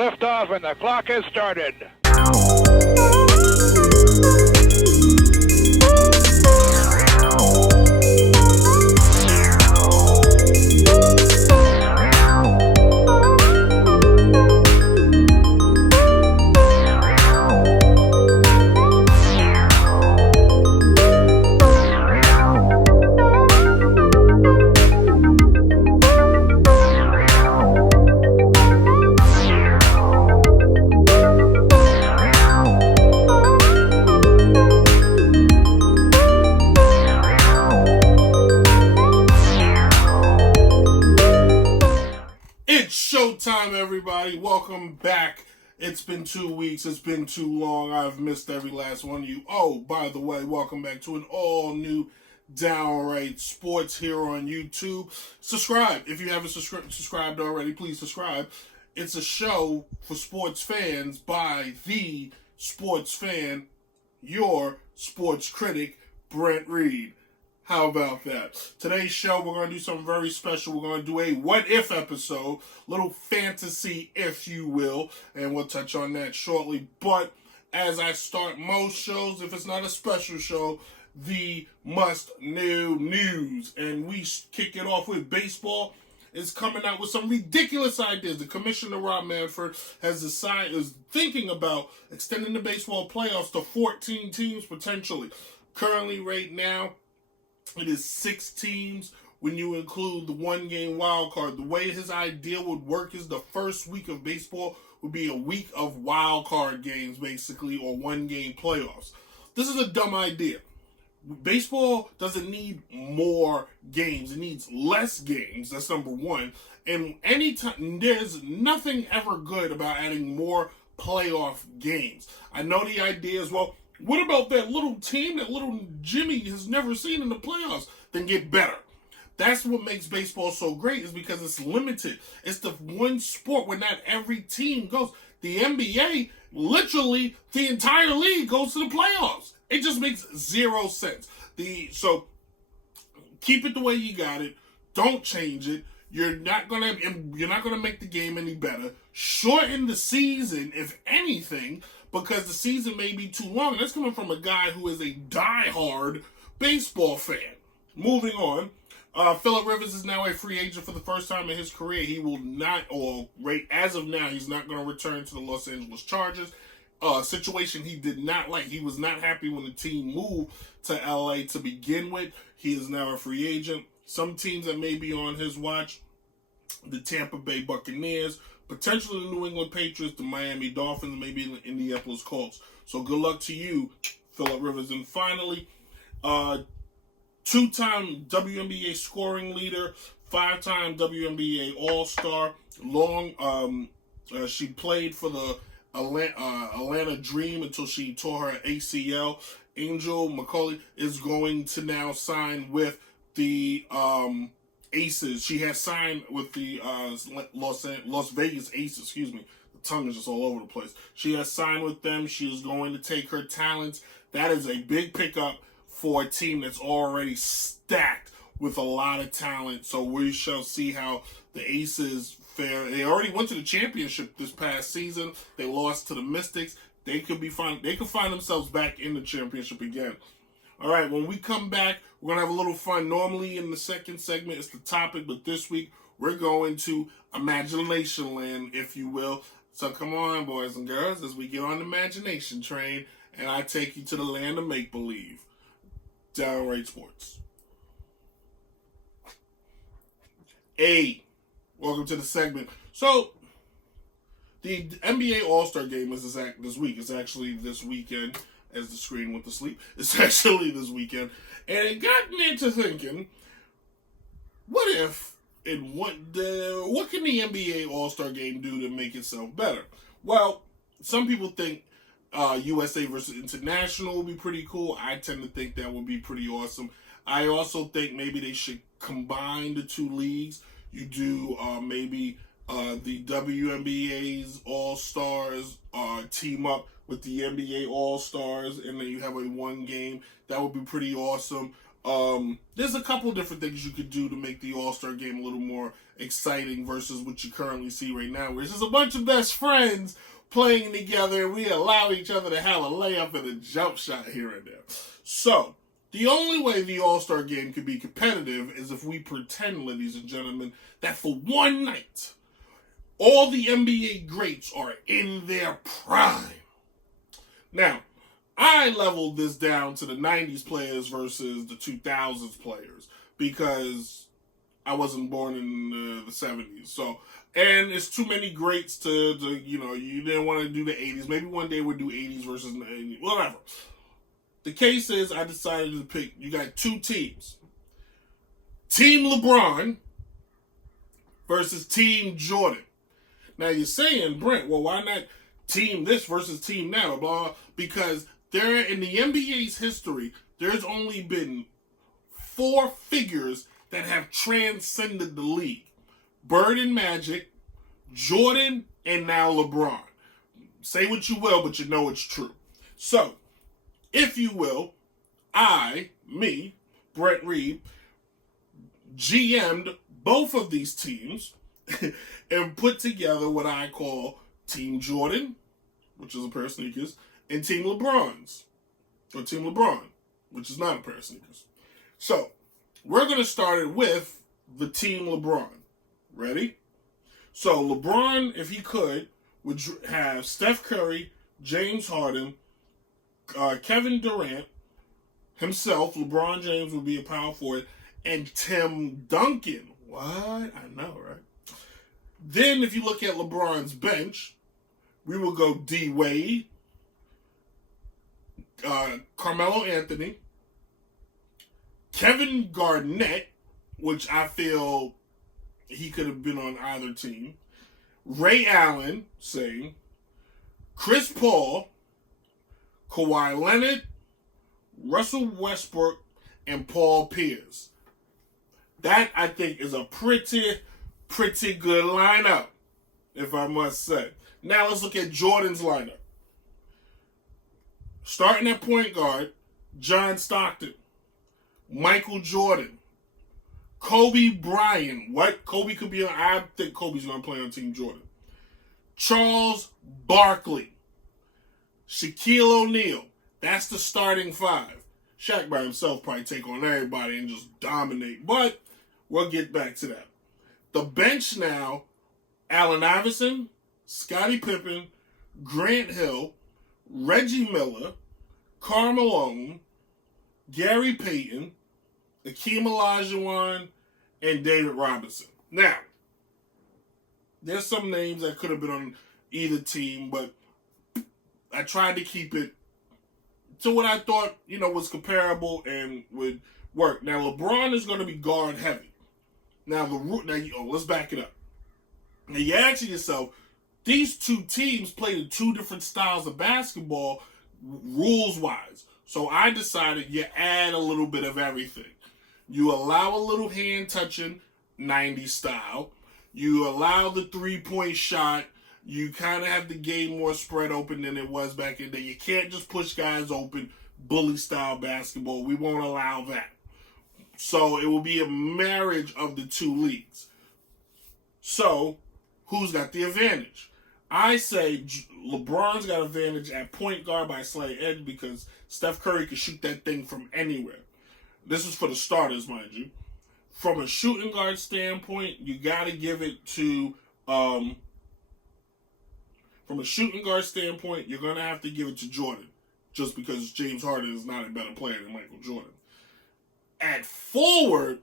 Liftoff and the clock has started. Showtime, everybody. Welcome back. It's been 2 weeks. It's been too long. I've missed every last one of you. Oh, by the way, welcome back to an all-new Downright Sports here on YouTube. Subscribe. If you haven't subscribed already, please subscribe. It's a show for sports fans by the sports fan, your sports critic, Brent Reid. How about that? Today's show, we're going to do something very special. We're going to do a what-if episode, little fantasy, if you will, and we'll touch on that shortly. But as I start most shows, if it's not a special show, the must-know news. And we kick it off with baseball is coming out with some ridiculous ideas. The commissioner, Rob Manfred, is thinking about extending the baseball playoffs to 14 teams potentially. Currently, right now, it is 6 teams when you include the one-game wild card. The way his idea would work is the first week of baseball would be a week of wild card games, basically, or one-game playoffs. This is a dumb idea. Baseball doesn't need more games. It needs less games. That's number one. And anytime, there's nothing ever good about adding more playoff games. I know the idea is, well, what about that little team that little Jimmy has never seen in the playoffs? Then get better. That's what makes baseball so great, is because it's limited. It's the one sport where not every team goes. The NBA, literally, the entire league goes to the playoffs. It just makes zero sense. So keep it the way you got it. Don't change it. You're not gonna make the game any better. Shorten the season, if anything, because the season may be too long. And that's coming from a guy who is a diehard baseball fan. Moving on, Phillip Rivers is now a free agent for the first time in his career. He will not, or right as of now, he's not going to return to the Los Angeles Chargers. Situation he did not like. He was not happy when the team moved to LA to begin with. He is now a free agent. Some teams that may be on his watch: the Tampa Bay Buccaneers, potentially the New England Patriots, the Miami Dolphins, maybe the Indianapolis Colts. So good luck to you, Phillip Rivers. And finally, two-time WNBA scoring leader, 5-time WNBA All-Star. She played for the Atlanta Dream until she tore her ACL. Angel McCauley is going to now sign with the Aces. She has signed with the Las Vegas Aces, excuse me. The tongue is just all over the place. She has signed with them. She is going to take her talents. That is a big pickup for a team that's already stacked with a lot of talent. So we shall see how the Aces fare. They already went to the championship this past season. They lost to the Mystics. They could find themselves back in the championship again. All right, when we come back, we're going to have a little fun. Normally in the second segment, it's the topic, but this week we're going to Imagination Land, if you will. So come on, boys and girls, as we get on the imagination train, and I take you to the land of make-believe. Downright Sports. Hey, welcome to the segment. So, the NBA All-Star Game is this week. It's actually this weekend, as the screen went to sleep. It's actually this weekend. And it got me into thinking, what can the NBA All-Star Game do to make itself better? Well, some people think USA versus International would be pretty cool. I tend to think that would be pretty awesome. I also think maybe they should combine the two leagues. You do maybe the WNBA's All-Stars team up with the NBA All-Stars, and then you have a one game. That would be pretty awesome. There's a couple different things you could do to make the All-Star game a little more exciting versus what you currently see right now, where it's just a bunch of best friends playing together, and we allow each other to have a layup and a jump shot here and there. So, the only way the All-Star game could be competitive is if we pretend, ladies and gentlemen, that for one night, all the NBA greats are in their prime. Now, I leveled this down to the 90s players versus the 2000s players because I wasn't born in the 70s. So, and it's too many greats to you didn't want to do the 80s. Maybe one day we'll do 80s versus 90s, whatever. The case is I decided to pick, you got two teams. Team LeBron versus Team Jordan. Now you're saying, Brent, well, why not team this versus team that, blah, blah, because there, in the NBA's history, there's only been 4 figures that have transcended the league. Bird and Magic, Jordan, and now LeBron. Say what you will, but you know it's true. So, if you will, me, Brent Reid, GM'd both of these teams and put together what I call Team Jordan, which is a pair of sneakers, and Team LeBron's, or Team LeBron, which is not a pair of sneakers. So, we're going to start it with the Team LeBron. Ready? So, LeBron, if he could, would have Steph Curry, James Harden, Kevin Durant, himself, LeBron James would be a power forward, and Tim Duncan. What? I know, right? Then, if you look at LeBron's bench, we will go D. Wade, Carmelo Anthony, Kevin Garnett, which I feel he could have been on either team, Ray Allen, same, Chris Paul, Kawhi Leonard, Russell Westbrook, and Paul Pierce. That, I think, is a pretty good lineup, if I must say. Now, let's look at Jordan's lineup. Starting at point guard, John Stockton, Michael Jordan, Kobe Bryant. What? Kobe could be on, I think Kobe's going to play on Team Jordan. Charles Barkley, Shaquille O'Neal. That's the starting 5. Shaq by himself probably take on everybody and just dominate. But we'll get back to that. The bench now, Allen Iverson, Scottie Pippen, Grant Hill, Reggie Miller, Karl Malone, Gary Payton, Akeem Olajuwon, and David Robinson. Now, there's some names that could have been on either team, but I tried to keep it to what I thought, was comparable and would work. Now, LeBron is going to be guard heavy. Now, let's back it up. Now, you're asking yourself, these two teams play the 2 different styles of basketball, rules-wise. So I decided you add a little bit of everything. You allow a little hand-touching, 90s style. You allow the 3-point shot. You kind of have the game more spread open than it was back in the day. You can't just push guys open, bully-style basketball. We won't allow that. So it will be a marriage of the 2 leagues. So, who's got the advantage? I say LeBron's got advantage at point guard by a slight edge because Steph Curry can shoot that thing from anywhere. This is for the starters, mind you. From a shooting guard standpoint, you got to give it to... from a shooting guard standpoint, you're going to have to give it to Jordan. Just because James Harden is not a better player than Michael Jordan. At forward,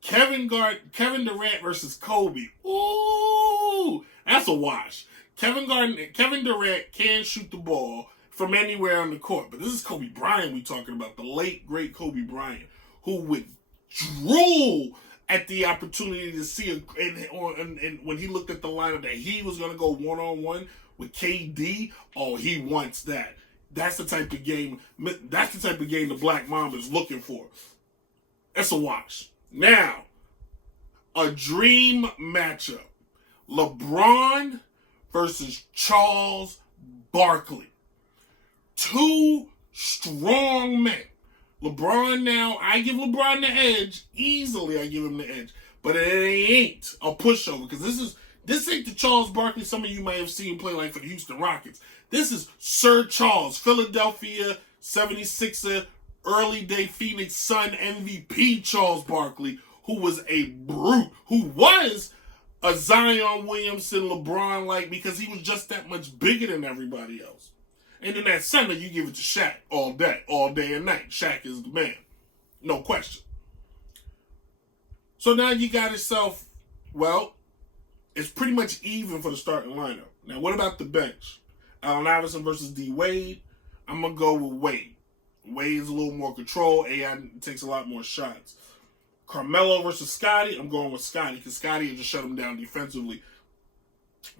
Kevin Durant versus Kobe. Ooh, that's a wash. Kevin Durant can shoot the ball from anywhere on the court, but this is Kobe Bryant we talking about, the late great Kobe Bryant, who would drool at the opportunity to see and when he looked at the lineup that he was going to go one-on-one with KD. Oh, he wants that. That's the type of game. That's the type of game the Black Mamba is looking for. That's a wash. Now, a dream matchup: LeBron versus Charles Barkley. 2 strong men. LeBron now, I give LeBron the edge. Easily I give him the edge. But it ain't a pushover, because this ain't the Charles Barkley some of you might have seen play like for the Houston Rockets. This is Sir Charles, Philadelphia 76er, early day Phoenix Sun MVP Charles Barkley, who was a brute, who was a Zion Williamson LeBron-like, because he was just that much bigger than everybody else. And in that center, you give it to Shaq all day and night. Shaq is the man. No question. So now you got yourself, well, it's pretty much even for the starting lineup. Now, what about the bench? Allen Iverson versus D. Wade. I'm going to go with Wade. Wade's a little more control. AI takes a lot more shots. Carmelo versus Scottie. I'm going with Scottie, because Scottie will just shut him down defensively.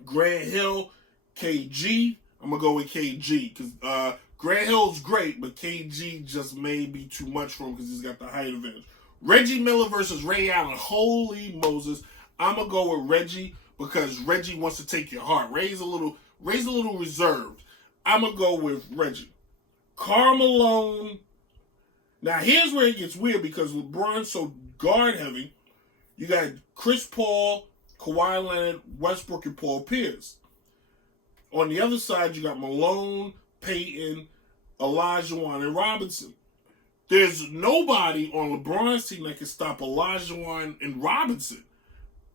Grant Hill, KG. I'm going to go with KG, because Grant Hill's great, but KG just may be too much for him because he's got the height advantage. Reggie Miller versus Ray Allen. Holy Moses. I'm going to go with Reggie, because Reggie wants to take your heart. Ray's a little reserved. I'm going to go with Reggie. Karl Malone. Now, here's where it gets weird, because LeBron's so guard heavy. You got Chris Paul, Kawhi Leonard, Westbrook, and Paul Pierce. On the other side, you got Malone, Peyton, Olajuwon, and Robinson. There's nobody on LeBron's team that can stop Olajuwon and Robinson.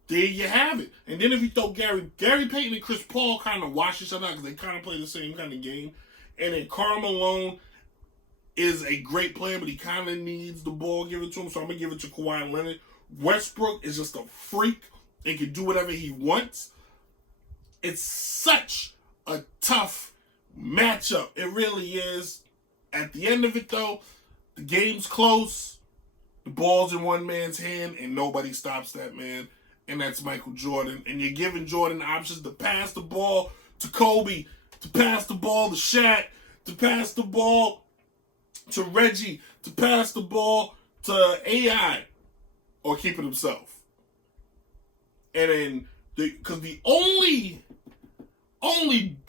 There you have it. And then if you throw Gary Payton and Chris Paul kind of wash each other out, because they kind of play the same kind of game. And then Karl Malone is a great player, but he kind of needs the ball given to him, so I'm going to give it to Kawhi Leonard. Westbrook is just a freak and can do whatever he wants. It's such a tough matchup. It really is. At the end of it, though, the game's close. The ball's in one man's hand, and nobody stops that man, and that's Michael Jordan. And you're giving Jordan options to pass the ball to Kobe, to pass the ball to Shaq, to pass the ball to Reggie, to pass the ball to AI, or keep it himself. And then, because the only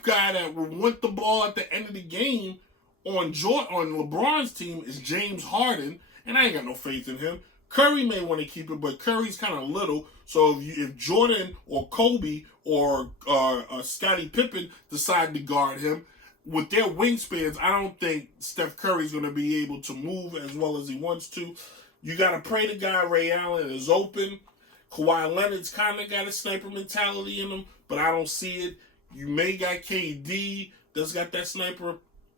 guy that will want the ball at the end of the game on LeBron's team is James Harden, and I ain't got no faith in him. Curry may want to keep it, but Curry's kind of little, so if Jordan or Kobe or Scottie Pippen decide to guard him, with their wingspans, I don't think Steph Curry's going to be able to move as well as he wants to. You got to pray to God Ray Allen is open. Kawhi Leonard's kind of got a sniper mentality in him, but I don't see it. You may got KD that's got that sniper.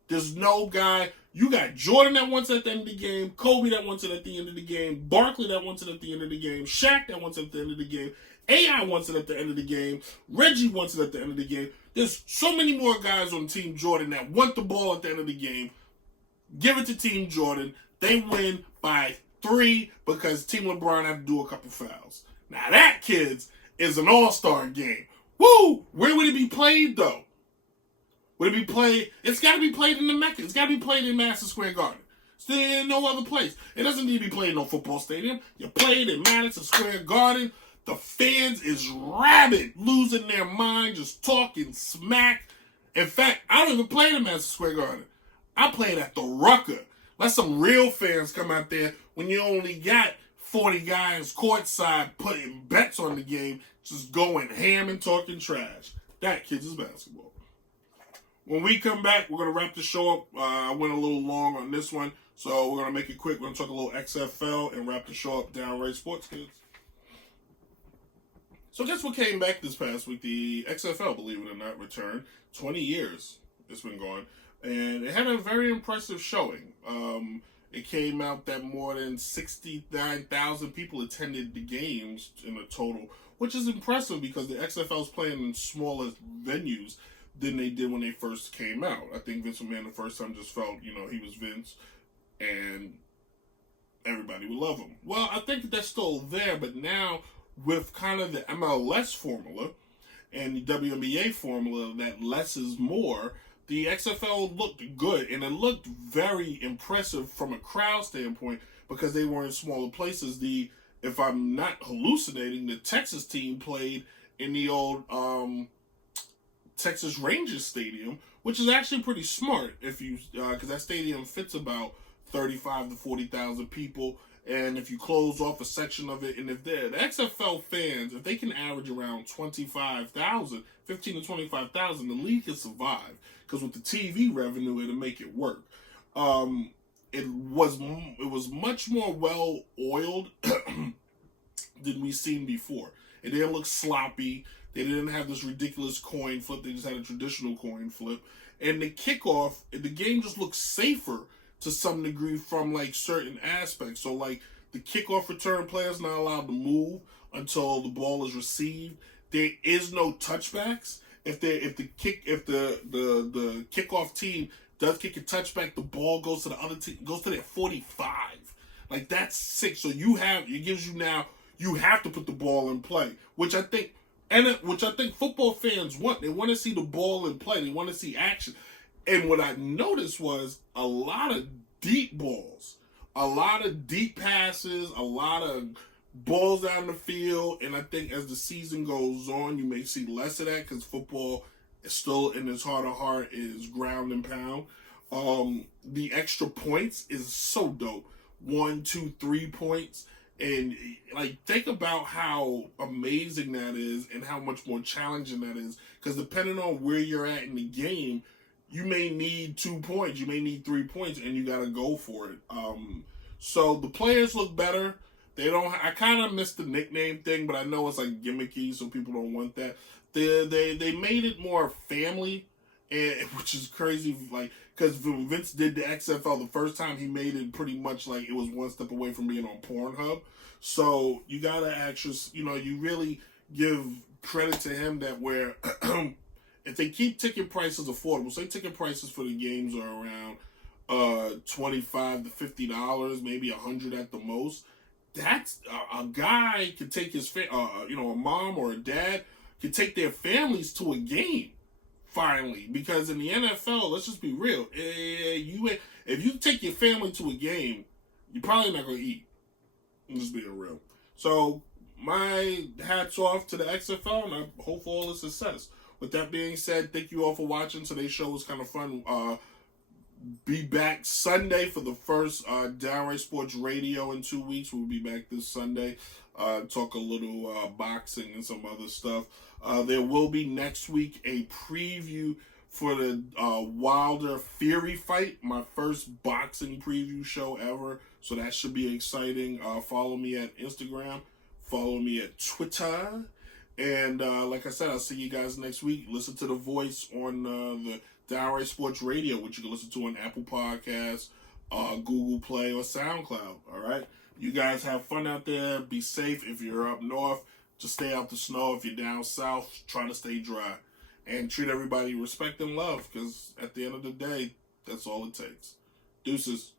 There's no guy. You got Jordan that wants it at the end of the game, Kobe that wants it at the end of the game, Barkley that wants it at the end of the game, Shaq that wants it at the end of the game, AI wants it at the end of the game, Reggie wants it at the end of the game. There's so many more guys on Team Jordan that want the ball at the end of the game. Give it to Team Jordan. They win by 3 because Team LeBron had to do a couple fouls. Now that, kids, is an all-star game. Woo! Where would it be played, though? Would it be played? It's got to be played in the Mecca. It's got to be played in Madison Square Garden. It's in no other place. It doesn't need to be played in no football stadium. You play it in Madison Square Garden. The fans is rabid, losing their mind, just talking smack. In fact, I don't even play in Madison Square Garden. I play it at the Rucker. Let some real fans come out there when you only got 40 guys courtside putting bets on the game, just going ham and talking trash. That, kids, is basketball. When we come back, we're going to wrap the show up. I went a little long on this one, so we're going to make it quick. We're going to talk a little XFL and wrap the show up. Downright Sports, kids. So guess what came back this past week? The XFL, believe it or not, returned. 20 years it's been going. And it had a very impressive showing. It came out that more than 69,000 people attended the games in a total, which is impressive because the XFL is playing in smaller venues than they did when they first came out. I think Vince McMahon the first time just felt, he was Vince and everybody would love him. Well, I think that's still there, but now with kind of the MLS formula and the WNBA formula that less is more, the XFL looked good, and it looked very impressive from a crowd standpoint because they were in smaller places. If I'm not hallucinating, the Texas team played in the old Texas Rangers Stadium, which is actually pretty smart because that stadium fits about 35 to 40,000 people. And if you close off a section of it, and if the XFL fans, if they can average around 25,000, 15 to 25,000, the league can survive. Because with the TV revenue, it'll make it work. It was much more well oiled than we've seen before. It didn't look sloppy. They didn't have this ridiculous coin flip. They just had a traditional coin flip. And the kickoff, the game just looks safer to some degree from like certain aspects. So like the kickoff return player is not allowed to move until the ball is received. There is no touchbacks. If the kickoff team does kick a touchback, the ball goes to the other team, goes to their 45. Like that's sick. So you have to put the ball in play, which I think football fans want. They want to see the ball in play. They want to see action. And what I noticed was a lot of deep balls, a lot of deep passes, a lot of balls down the field. And I think as the season goes on, you may see less of that because football is still in its heart of heart is ground and pound. The extra points is so dope. 1, 2, 3 points. And like think about how amazing that is and how much more challenging that is. Because depending on where you're at in the game, you may need 2 points, you may need 3 points, and you got to go for it. So the players look better. I kind of missed the nickname thing, but I know it's like gimmicky, so people don't want that. They made it more family, which is crazy. Like because Vince did the XFL the first time, he made it pretty much like it was one step away from being on Pornhub. So you gotta actually, you really give credit to him that where. If they keep ticket prices affordable, say ticket prices for the games are around $25 to $50, maybe $100 at the most. That's a guy can take his a mom or a dad can take their families to a game finally. Because in the NFL, let's just be real, if you take your family to a game, you're probably not gonna eat. I'm just being real. So my hats off to the XFL, and I hope for all the success. With that being said, thank you all for watching. Today's show was kind of fun. Be back Sunday for the first Downright Sports Radio in 2 weeks. We'll be back this Sunday. Talk a little boxing and some other stuff. There will be next week a preview for the Wilder Fury fight. My first boxing preview show ever. So that should be exciting. Follow me at Instagram. Follow me at Twitter. And like I said, I'll see you guys next week. Listen to The Voice on the Downright Sports Radio, which you can listen to on Apple Podcasts, Google Play, or SoundCloud. All right? You guys have fun out there. Be safe. If you're up north, just stay out the snow. If you're down south, try to stay dry. And treat everybody with respect and love, because at the end of the day, that's all it takes. Deuces.